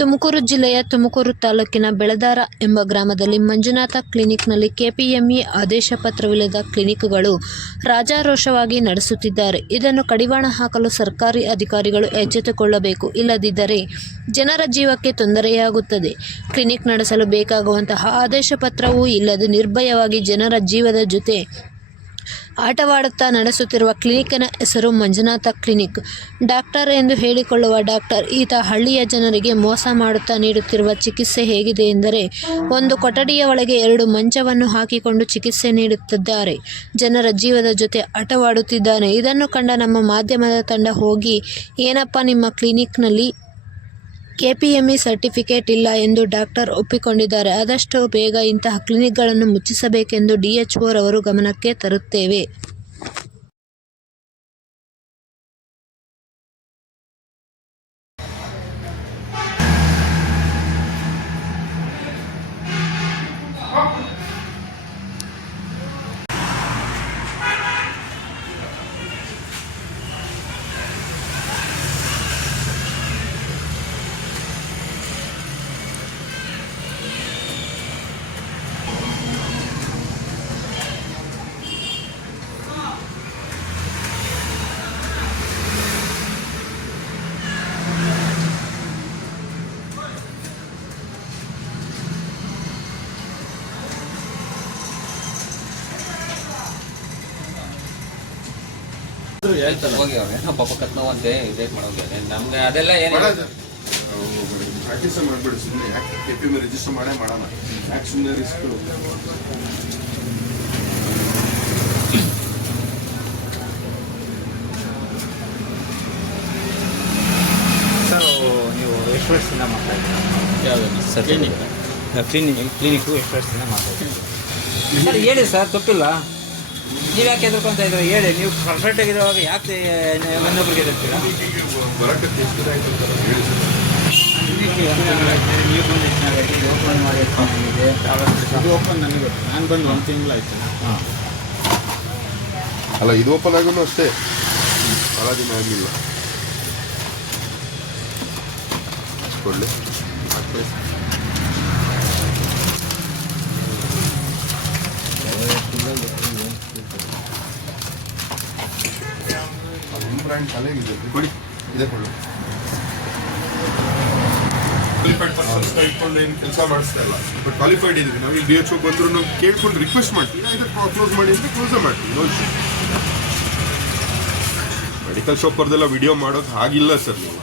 ತುಮಕೂರು ಜಿಲ್ಲೆಯ ತುಮಕೂರು ತಾಲೂಕಿನ ಬೆಳದಾರ ಎಂಬ ಗ್ರಾಮದಲ್ಲಿ ಮಂಜುನಾಥ ಕ್ಲಿನಿಕ್ನಲ್ಲಿ ಕೆಪಿಎಂಇ ಆದೇಶ ಪತ್ರವಿಲ್ಲದ ಕ್ಲಿನಿಕ್ಗಳು ರಾಜಾರೋಷವಾಗಿ ನಡೆಸುತ್ತಿದ್ದಾರೆ. ಇದನ್ನು ಕಡಿವಾಣ ಹಾಕಲು ಸರ್ಕಾರಿ ಅಧಿಕಾರಿಗಳು ಎಚ್ಚೆತ್ತುಕೊಳ್ಳಬೇಕು. ಇಲ್ಲದಿದ್ದರೆ ಜನರ ಜೀವಕ್ಕೆ ತೊಂದರೆಯಾಗುತ್ತದೆ. ಕ್ಲಿನಿಕ್ ನಡೆಸಲು ಬೇಕಾಗುವಂತಹ ಆದೇಶ ಪತ್ರವೂ ಇಲ್ಲದೆ ನಿರ್ಭಯವಾಗಿ ಜನರ ಜೀವದ ಜೊತೆ ಆಟವಾಡುತ್ತಾ ನಡೆಸುತ್ತಿರುವ ಕ್ಲಿನಿಕ್ಕಿನ ಹೆಸರು ಮಂಜುನಾಥ ಕ್ಲಿನಿಕ್. ಡಾಕ್ಟರ್ ಎಂದು ಹೇಳಿಕೊಳ್ಳುವ ಡಾಕ್ಟರ್ ಈತ ಹಳ್ಳಿಯ ಜನರಿಗೆ ಮೋಸ ಮಾಡುತ್ತಾ ನೀಡುತ್ತಿರುವ ಚಿಕಿತ್ಸೆ ಹೇಗಿದೆ ಎಂದರೆ, ಒಂದು ಕೊಠಡಿಯ ಒಳಗೆ 2 ಮಂಚವನ್ನು ಹಾಕಿಕೊಂಡು ಚಿಕಿತ್ಸೆ ನೀಡುತ್ತಿದ್ದಾರೆ. ಜನರ ಜೀವದ ಜೊತೆ ಆಟವಾಡುತ್ತಿದ್ದಾನೆ. ಇದನ್ನು ಕಂಡ ನಮ್ಮ ಮಾಧ್ಯಮದ ತಂಡ ಹೋಗಿ, ಏನಪ್ಪ ನಿಮ್ಮ ಕ್ಲಿನಿಕ್ನಲ್ಲಿ ಕೆಪಿಎಂಇ ಸರ್ಟಿಫಿಕೇಟ್ ಇಲ್ಲ ಎಂದು ಡಾಕ್ಟರ್ ಒಪ್ಪಿಕೊಂಡಿದ್ದಾರೆ. ಆದಷ್ಟು ಬೇಗ ಇಂತಹ ಕ್ಲಿನಿಕ್ಗಳನ್ನು ಮುಚ್ಚಿಸಬೇಕೆಂದು DHO ರವರು ಗಮನಕ್ಕೆ ತರುತ್ತೇವೆ. ಹೇಳ್ತಾರೆ ಹೋಗಿ ಅವ್ರೇನೋ ಪಾಪ ಕತ್ನೋವಂತೆ ಇದೇಟ್ ಮಾಡೋದು ನಮ್ಗೆ ಅದೆಲ್ಲ ಏನು ಪ್ರಾಕ್ಟೀಸ್ ಮಾಡ್ಬಿಡಿ. ಸುಮ್ಮನೆ ಯಾಕೆ ಕೆಪಿಎಂ ರಿಜಿಸ್ಟರ್ ಮಾಡೇ ಮಾಡೋಣ, ಯಾಕೆ ಸುಮ್ಮನೆ ರಿಸ್ಕ್. ಸರ್ ನೀವು ಎಷ್ಟು ವರ್ಷದಿಂದ ಮಾಡ್ತಾ ಇದ್ದೀರಾ? ಯಾವುದು ಸರ್ ಕ್ಲಿನಿಕ್ಕು ಎಷ್ಟು ವರ್ಷದಿಂದ ಮಾಡ್ತಾ ಇದ್ದೀರಾ? ಸರ್ ಹೇಳಿ ಸರ್, ತಪ್ಪಿಲ್ಲ. ನೀವು ಯಾಕೆ ಎದುರ್ಕೊಂತ ಇದ್ದೀರಾ ಹೇಳಿ. ನೀವು ಪರ್ಫೆಕ್ಟ್ ಆಗಿರುವಾಗ ಯಾಕೆ ಇನ್ನೊಬ್ರಿಗೆ ಎದುರ್ತೀರಾ? ಬರೋಕ್ಕೆ ಎಷ್ಟು ಆಯ್ತು ಅಂತ ಹೇಳಿ ಸರ್. ನೀವು ಬಂದು ಹೆಚ್ಚಾಗೈತೆ, ಓಪನ್ ಮಾಡಿ ಚೆನ್ನಾಗಿದೆ. ಇದು ಓಪನ್ ನನಗೆ ನಾನು ಬಂದು 1 ತಿಂಗಳಾಯ್ತು. ಹಾಂ ಅಲ್ಲ, ಇದು ಓಪನ್ ಆಗೂ ಅಷ್ಟೇ ಭಾಳ ದಿನ ಆಗಲಿಲ್ಲ. ಕೊಡಲಿ ಬ್ರ್ಯಾಂಡ್ ಚೆನ್ನಾಗಿದೆ, ಕೊಡಿ. ಇದೆ ಕೊಡಿ. ಕ್ವಾಲಿಫೈಡ್ ಪರ್ಸನ್ಸ್ ಇಟ್ಕೊಂಡು ಏನು ಕೆಲಸ ಮಾಡಿಸ್ತಾ ಇಲ್ಲ, ಬಟ್ ಕ್ವಾಲಿಫೈಡ್ ಇದ್ದೀವಿ ನಾವು. ಇಲ್ಲಿ DHO ಬಂದರೂ ನಾವು ಕೇಳ್ಕೊಂಡು ರಿಕ್ವೆಸ್ಟ್ ಮಾಡ್ತೀವಿ, ಇದಕ್ಕೆ ಕ್ಲೋಸ್ ಮಾಡಿ ಅಂದರೆ ಕ್ಲೋಸೇ ಮಾಡ್ತೀವಿ. No issue. ಮೆಡಿಕಲ್ ಶಾಪ್ ಅವ್ರದ್ದೆಲ್ಲ ವಿಡಿಯೋ ಮಾಡೋಕೆ ಆಗಿಲ್ಲ ಸರ್ ನೀವು.